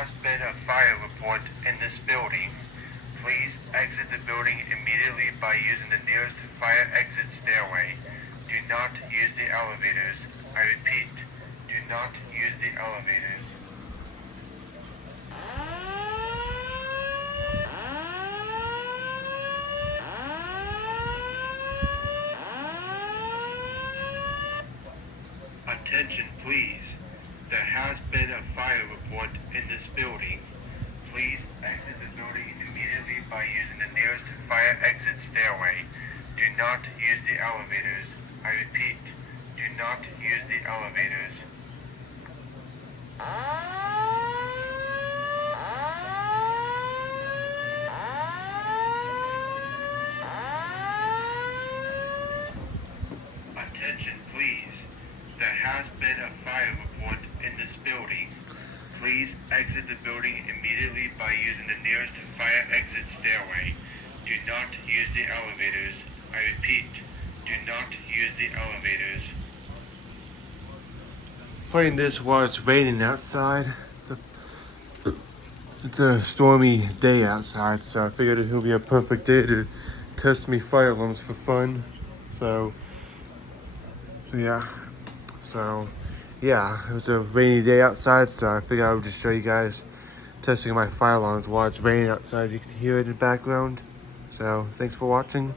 has been a fire report in this building. Please exit the building immediately by using the nearest fire exit stairway. Do not use the elevators. I repeat, do not use the elevators. Attention please. There has been a fire report in this building. Please exit the building immediately by using the nearest fire exit stairway. Do not use the elevators. I repeat, do not use the elevators. Attention please. There has been a fire report in this building. Please exit the building immediately by using the nearest fire exit stairway. Do not use the elevators. I repeat, do not use the elevators. Playing this while it's raining outside. It's a stormy day outside, so I figured it would be a perfect day to test me fire alarms for fun. So yeah. Yeah, it was a rainy day outside, so I figured I would just show you guys testing my fire alarms while it's raining outside. You can hear it in the background. So thanks for watching.